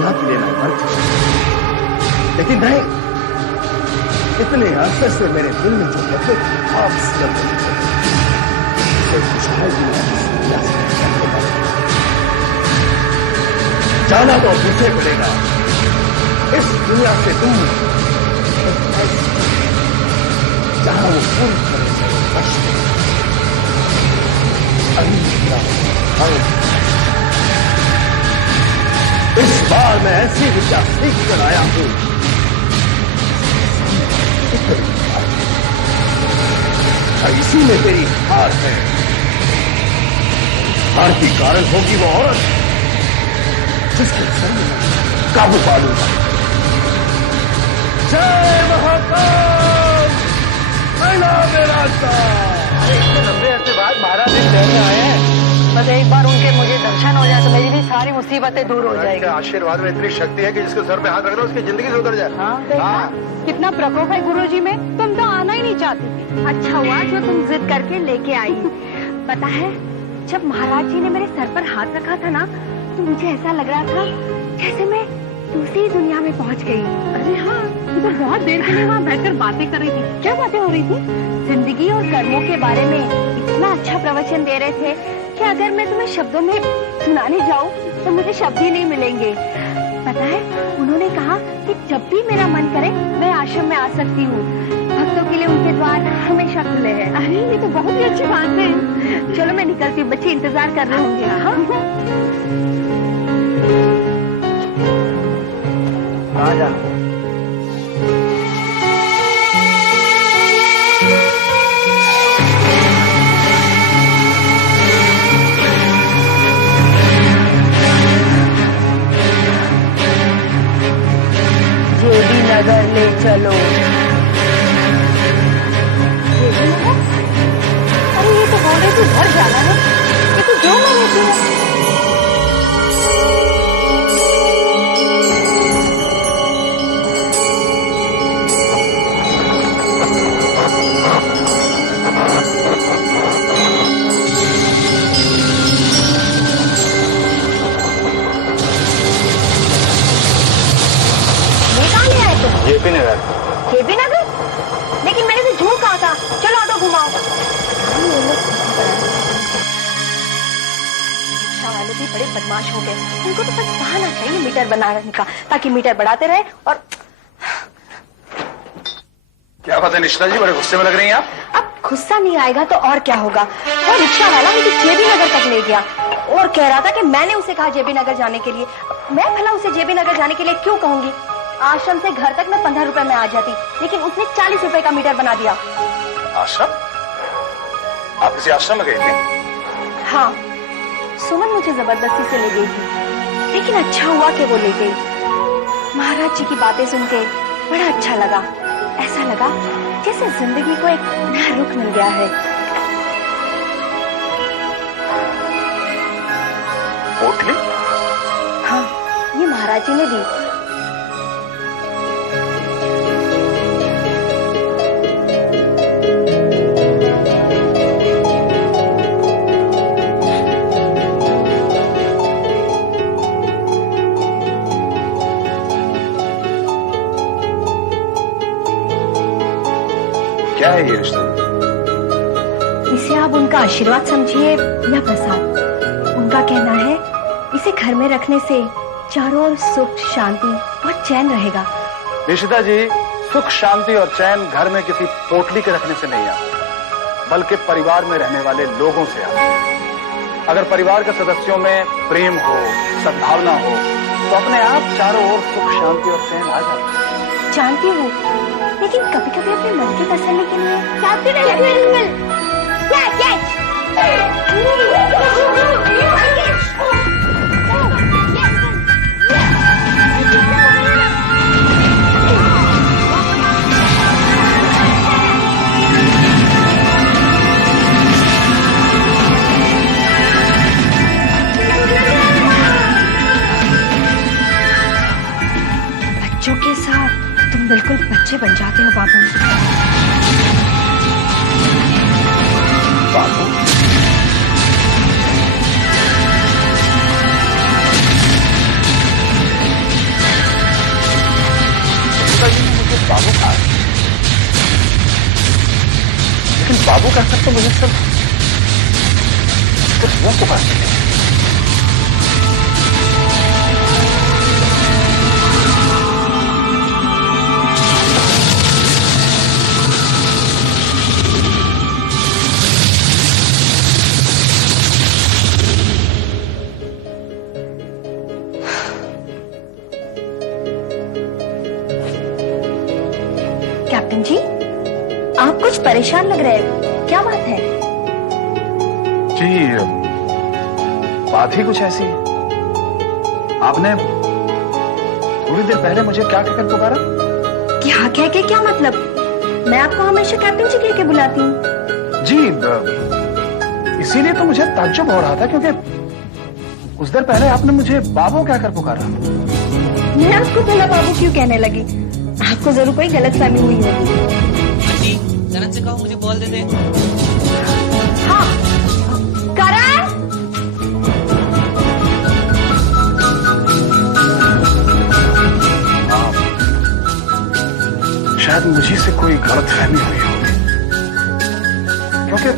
दुनिया के लिए मैं मर चुका, लेकिन नहीं, इतने अरसे से मेरे दिल में जो लगे आप जाना तो मुझे पड़ेगा इस दुनिया से दूर, जहां वो पूरी तरह से कष्ट इस बार मैं ऐसी विद्या सीख कर आया हूं, इसी में तेरी हार है। हार की कारण होगी वो औरत जिसके सर में काबू पा लूंगा। जय महाकाल, मेरा इतने लंबे अरसे बाद महाराज एक शहर में आए हैं, बस एक बार उनके मुझे दर्शन हो जाए तो मेरी भी सारी मुसीबतें दूर हो जाएगी। आशीर्वाद में इतनी शक्ति है कि जिसके सर पे हाथ रख दो उसकी जिंदगी से उतर जाए। हाँ, कितना प्रकोप है गुरुजी में, तुम तो आना ही नहीं चाहती थी। अच्छा हुआ जो तुम जिद करके लेके आई। पता है, जब महाराज जी ने मेरे सर पर हाथ रखा था ना, तो मुझे ऐसा लग रहा था जैसे मैं दूसरी दुनिया में पहुंच गई। अरे हाँ, तू तो बहुत देर के लिए वहाँ बैठकर बातें कर रही थी। क्या बातें हो रही थी? जिंदगी और कर्मों के बारे में इतना अच्छा प्रवचन दे रहे थे कि अगर मैं तुम्हें शब्दों में सुनाने जाऊं तो मुझे शब्द ही नहीं मिलेंगे। पता है, उन्होंने कहा कि जब भी मेरा मन करे मैं आश्रम में आ सकती हूँ। भक्तों के लिए उनके द्वार हमेशा खुले हैं। अरे ये तो बहुत ही अच्छी बात है। चलो मैं निकलती हूँ, बच्चे इंतजार कर रहे होंगे। हाँ? कहाँ जाना? जेबी नगर ले चलो। जेबी नगर? अरे ये तो बोल रही थी घर जाना है, ये तो जो मैं रहती हूँ। जेपी नगर। जेपी नगर? लेकिन मैंने तो झूठ कहा था। चलो ऑटो घुमाओ। रिक्शा वाले भी बड़े बदमाश हो गए। उनको तो बस बहाना चाहिए मीटर बनाने का, ताकि मीटर बढ़ाते रहे। और क्या बात है निशिता जी, बड़े गुस्से में लग रही हैं आप। अब गुस्सा नहीं आएगा तो और क्या होगा। वो रिक्शा वाला मुझे जेबी नगर तक ले गया और कह रहा था कि मैंने उसे कहा जेबी नगर जाने के लिए। मैं भला उसे जेबी नगर जाने के लिए क्यों कहूंगी? आश्रम से घर तक मैं 15 रुपए में आ जाती, लेकिन उसने 40 रुपए का मीटर बना दिया। आश्रम? आप किसी आश्रम में गई थी? हाँ, सुमन मुझे जबरदस्ती से ले गई थी, लेकिन अच्छा हुआ कि वो ले गई। महाराज जी की बातें सुन के बड़ा अच्छा लगा। ऐसा लगा जैसे जिंदगी को एक नया रुख मिल गया है। पोटली? हाँ, ये महाराज जी ने दी। क्या है ये रिश्ता? इसे आप उनका आशीर्वाद समझिए या प्रसाद। उनका कहना है इसे घर में रखने से चारों ओर सुख, शांति और चैन रहेगा। निशिता जी, सुख, शांति और चैन घर में किसी पोटली के रखने से नहीं आता, बल्कि परिवार में रहने वाले लोगों से आता है। अगर परिवार के सदस्यों में प्रेम हो, सद्भावना हो, तो अपने आप चारों ओर सुख, शांति और चैन आ जाता है। जानती हूँ, लेकिन कभी कभी अपने मन की तसल्ली के लिए चाहती नहीं। बच्चों के साथ तुम बिल्कुल बच्चे बन जाते हो बाबू। बाबू? बाबू कहाँ है? लेकिन बाबू कहकर तो मुझे सिर्फ वो पुकारते थे। कैप्टन जी, आप कुछ परेशान लग रहे हैं, क्या बात है? जी, बात ही कुछ ऐसी है। आपने थोड़ी देर पहले मुझे क्या कहकर पुकारा? क्या कह के क्या मतलब? मैं आपको हमेशा कैप्टन जी कह के बुलाती हूँ। जी, इसीलिए तो मुझे ताज्जुब हो रहा था, क्योंकि कुछ देर पहले आपने मुझे बाबू कहकर पुकारा। मैं आपको भला बाबू क्यों कहने लगी? आपको जरूर कोई गलतफहमी हुई होगी। जी, करण से कहो मुझे बॉल दे दे। हाँ, करण। शायद मुझे से कोई गलतफहमी हुई होगी, क्योंकि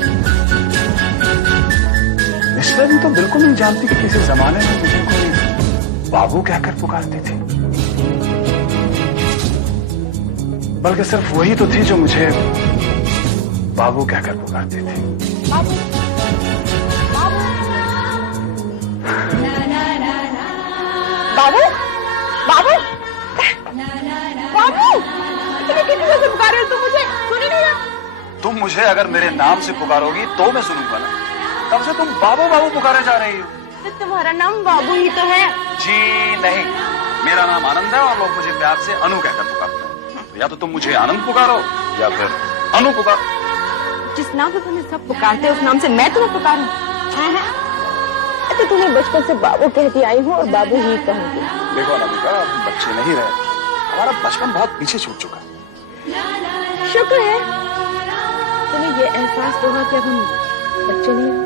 मिस्टर तो बिल्कुल नहीं जानती कि किसी जमाने में मुझे कोई बाबू कहकर पुकारती थी, बल्कि सिर्फ वही तो थी जो मुझे बाबू कहकर पुकारती थी। बाबू, बाबू, बाबू, बाबू, बाबू, इतने कितने से पुकारे हो तुम मुझे? सुनी नहीं रहा? तुम मुझे अगर मेरे नाम से पुकारोगी तो मैं सुनूंगा ना, तब से तुम बाबू बाबू पुकारे जा रही हो। तो तुम्हारा नाम बाबू ही तो है। जी नहीं, मेरा नाम आनंद है और लोग मुझे प्यार से अनु कहकर पुकारते हैं। या तो तुम मुझे आनंद पुकारो या फिर अनु पुकारो। जिस नाम से तुम्हें सब पुकारते हैं उस नाम से मैं तुम्हें पुकारूं? तो तुम्हें बचपन से बाबू कहती आई हूँ और बाबू ही कहूंगी। देखो अनामिका, हम बच्चे नहीं रहे, हमारा बचपन बहुत पीछे छूट चुका है। शुक्र है तुम्हें ये एहसास होगा कि अब हम बच्चे नहीं हैं।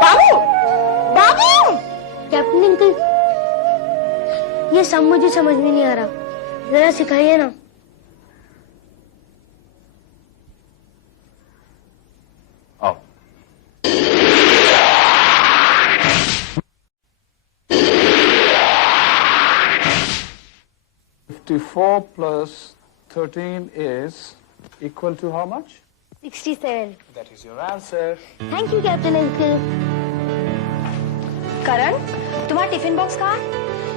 बाबू, बाबू! कैप्टन अंकल, ये सब मुझे समझ में नहीं आ रहा, जरा सिखाइए ना। आओ। $54 plus 13 is equal to how much? 67. That is your answer. Thank you captain uncle. Karan, तुम्हारा टिफिन बॉक्स कहाँ है?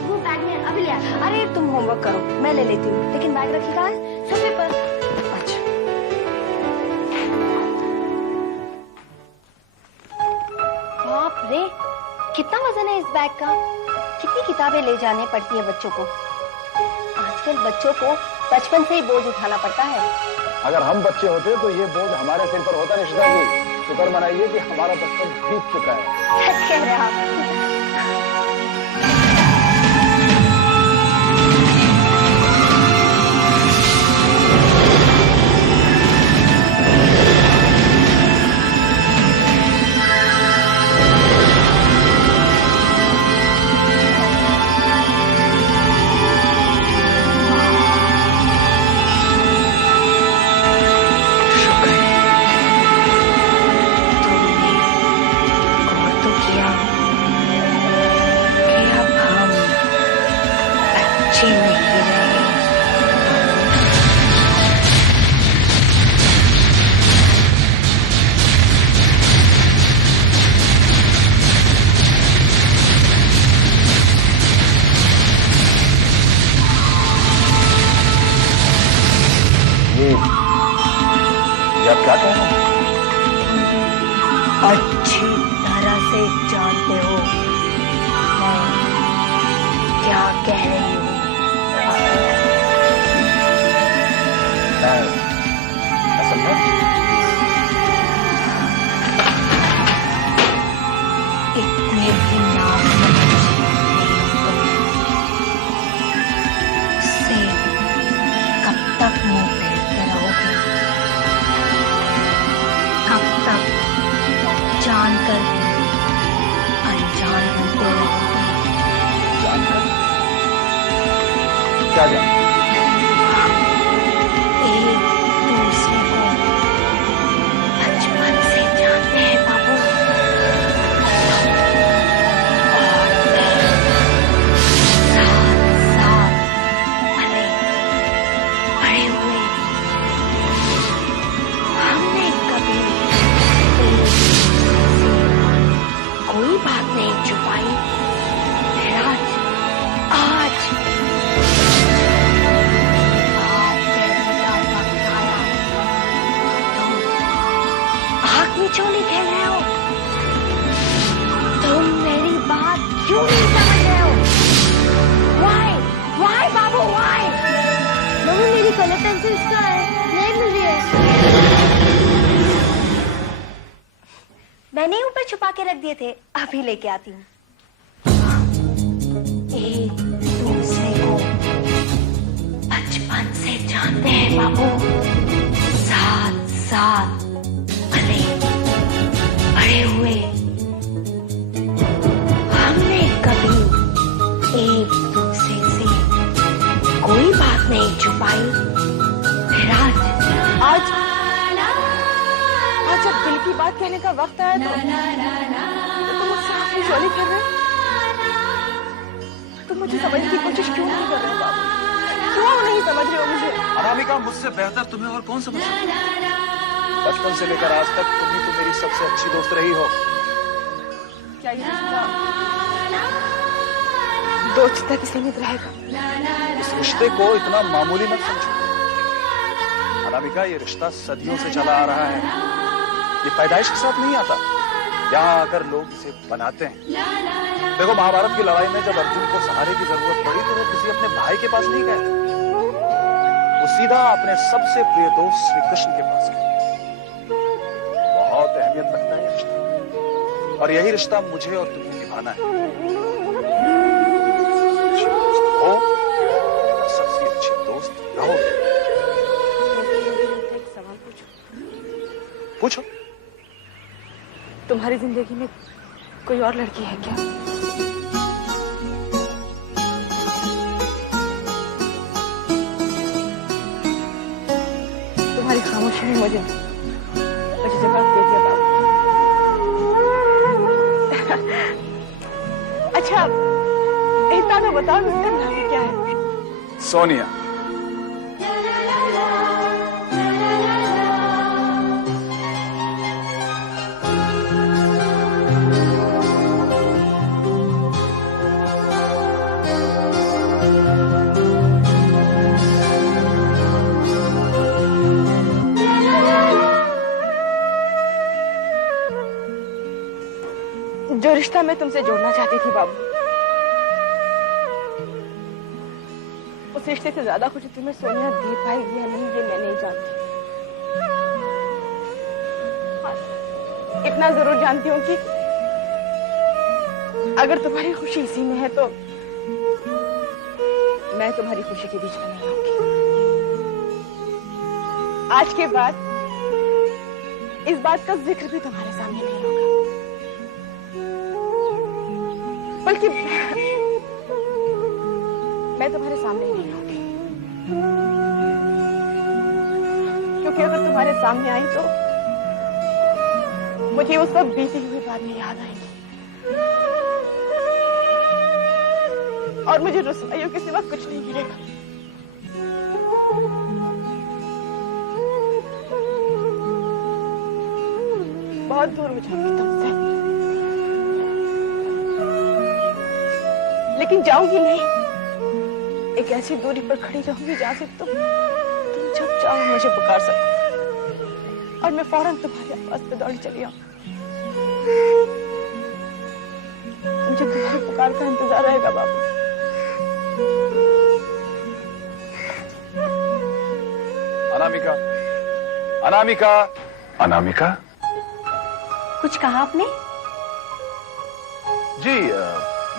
वो बैग में अभी ले आता। अरे तुम होमवर्क करो, मैं ले लेती हूँ, लेकिन बैग रखी कहाँ है? सोफे पर। अच्छा। बाप रे, कितना वजन है इस बैग का? कितनी किताबें ले जाने पड़ती है बच्चों को? आजकल बच्चों को बचपन से ही बोझ उठाना पड़ता है। अगर हम बच्चे होते तो ये बोझ हमारे सिर पर होता। निशिता जी, शुक्र मनाइए कि हमारा बचपन बीत चुका है। सच कह रहे हैं आप। आप क्या कह रहे हैं? अच्छी तरह से जानते हो मैं क्या कह रही हूँ। मैं समझा। इतने भी नाम से कब तक मुंह फेरते रहोगे? कब तक जानकर भी अनजान बनते रहोगे? जानकर क्या जान? छुपा के रख दिए थे, अभी लेके आती हूँ। एक दूसरे को बचपन से जानते हैं बाबू, साथ साथ पले बड़े हुए। हमने कभी एक दूसरे से कोई बात नहीं छुपाई। फिर आज जब दिल की बात कहने का वक्त आया तो तुम मुझसे आखिरी जोली कर रहे हो। तुम मुझे समझने की कोशिश क्यों नहीं कर रहे हो बाबू? क्यों नहीं समझ रहे हो मुझे? अनामिका, मुझसे बेहतर तुम्हें और कौन समझ सकता है? बचपन से लेकर आज तक तुम ही तो मेरी सबसे अच्छी दोस्त रही हो। क्या ये रिश्ता दोस्त तक सीमित रहेगा? इस रिश्ते को इतना मामूली मत समझो अनामिका। ये रिश्ता सदियों से चला आ रहा है। ये पैदाइश के साथ नहीं आता, यहाँ आकर लोग इसे बनाते हैं। देखो, महाभारत की लड़ाई में जब अर्जुन को सहारे की जरूरत पड़ी तो वो किसी अपने भाई के पास नहीं गए, वो सीधा अपने सबसे प्रिय दोस्त श्री कृष्ण के पास गए। बहुत अहमियत रखता है ये रिश्ता, और यही रिश्ता मुझे और तुम्हें निभाना है। हो सबसे अच्छी दोस्त रहो। एक सवाल पूछो। तुम्हारी जिंदगी में कोई और लड़की है क्या? तुम्हारी खामोशी ने मुझे जवाब दे दिया बाबू। अच्छा, इतना तो बताओ, उसका नाम क्या है? सोनिया। जो रिश्ता मैं तुमसे जोड़ना चाहती थी बाबू, उस रिश्ते से ज्यादा कुछ तुम्हें सोनिया दे पाएगी या नहीं, ये मैं नहीं जानती। हाँ, इतना जरूर जानती हूँ कि अगर तुम्हारी खुशी इसी में है तो मैं तुम्हारी खुशी के बीच में नहीं आऊंगी। आज के बाद इस बात का जिक्र भी तुम्हारे सामने नहीं होगा, बल्कि मैं तुम्हारे सामने ही नहीं आऊंगी, क्योंकि अगर तुम्हारे सामने आई तो मुझे उस वक्त बीती हुई बात में याद आएगी और मुझे रुसवाइयों के सिवा कुछ नहीं मिलेगा। बहुत दूर हो जाऊंगी तुमसे, लेकिन जाऊंगी नहीं, एक ऐसी दूरी पर खड़ी रहूंगी जहां से तुम जब चाहो मुझे पुकार सको और मैं फौरन तुम्हारे आवाज पे दौड़ी चली आऊं। मुझे तुम्हारे पुकार का इंतजार रहेगा बाबू। अनामिका, अनामिका, अनामिका। कुछ कहा आपने? जी,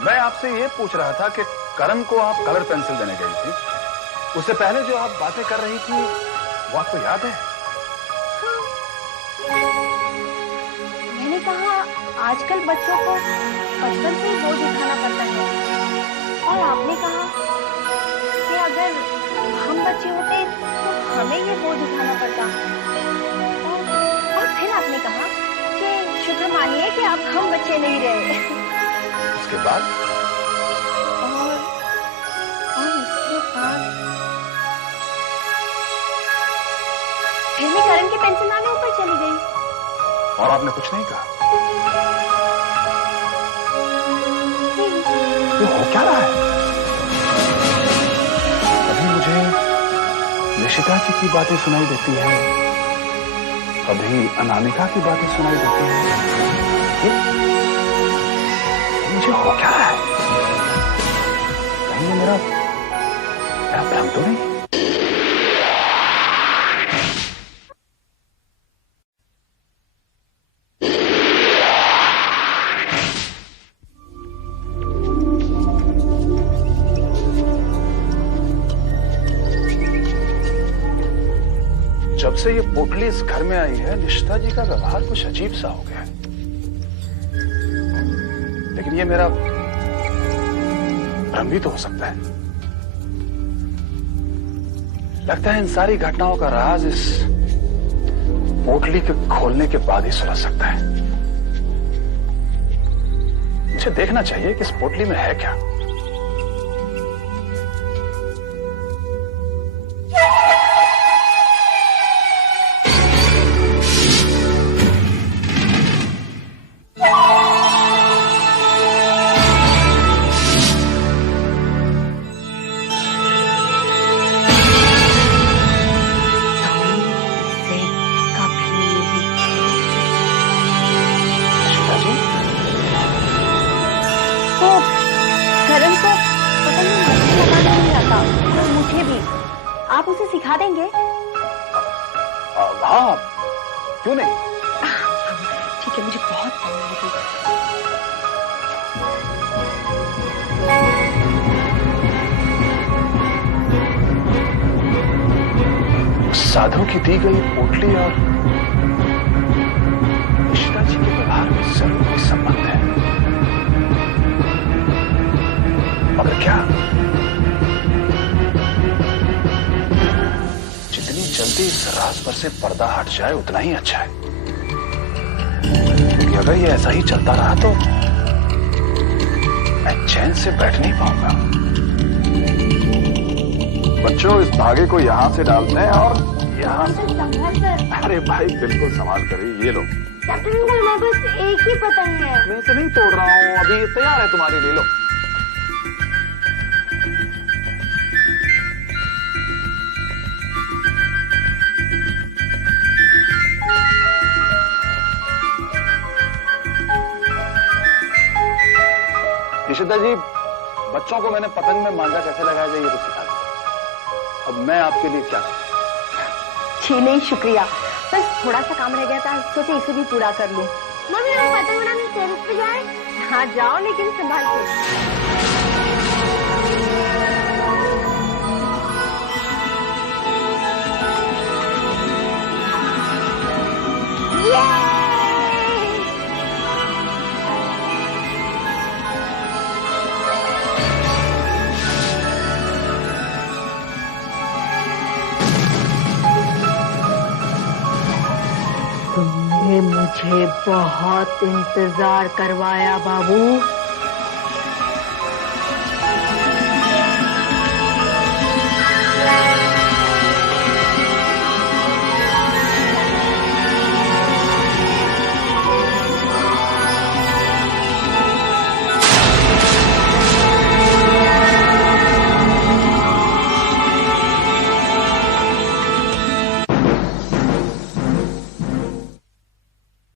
मैं आपसे ये पूछ रहा था कि करण को आप कलर पेंसिल देने गई थी, उससे पहले जो आप बातें कर रही थी वो आपको याद है? मैंने कहा आजकल बच्चों को बचपन से ही बोझ उठाना पड़ता है, और आपने कहा कि अगर हम बच्चे होते तो हमें ये बोझ उठाना पड़ता, और फिर आपने कहा कि शुक्र मानिए कि अब हम बच्चे नहीं रहे। उसके बाद? और उसके बाद फिर मैं करण के पेंसिल लाने ऊपर चली गई। और आपने कुछ नहीं कहा? ये हो क्या रहा है? कभी मुझे निशिता जी की बातें सुनाई देती है, कभी अनामिका की बातें सुनाई देती है। मुझे हो क्या रहा है? कहीं ये मेरा भ्रम तो नहीं? जब से ये पोटली इस घर में आई है, निष्ठा जी का व्यवहार कुछ अजीब सा हो गया है। लेकिन ये मेरा भ्रम भी तो हो सकता है। लगता है इन सारी घटनाओं का राज इस पोटली के खोलने के बाद ही सुलझ सकता है। मुझे देखना चाहिए कि इस पोटली में है क्या। आप उसे सिखा देंगे? हाँ, क्यों नहीं। ठीक है, मुझे बहुत पसंद लगी। साधु की दी गई पोटली और निष्ठा जी के व्यवहार में जरूर कोई संबंध है, मगर क्या? जल्दी इस राज पर से पर्दा हट जाए उतना ही अच्छा है, क्योंकि अगर ये ऐसा ही चलता रहा तो मैं चैन से बैठ नहीं पाऊंगा। बच्चों, इस धागे को यहां से डालते हैं और यहां से। अरे भाई, बिल्कुल संभाल कर, ये लो। कैप्टन अंकल, मैं बस एक ही पतंग है। मैं इसे नहीं तोड़ रहा हूं, अभी ये तैयार है तुम्हारे लिए, लो। निशिता जी, बच्चों को मैंने पतंग में मांझा कैसे लगाया जाए ये तो सिखा दिया। अब मैं आपके लिए क्या करूं? जी नहीं, शुक्रिया। बस थोड़ा सा काम रह गया था, सोचे इसे भी पूरा कर लूं। मम्मी, हम पतंग उड़ाने टेरेस पे जाएं? हाँ जाओ, लेकिन संभाल के। तुमने मुझे बहुत इंतजार करवाया बाबू।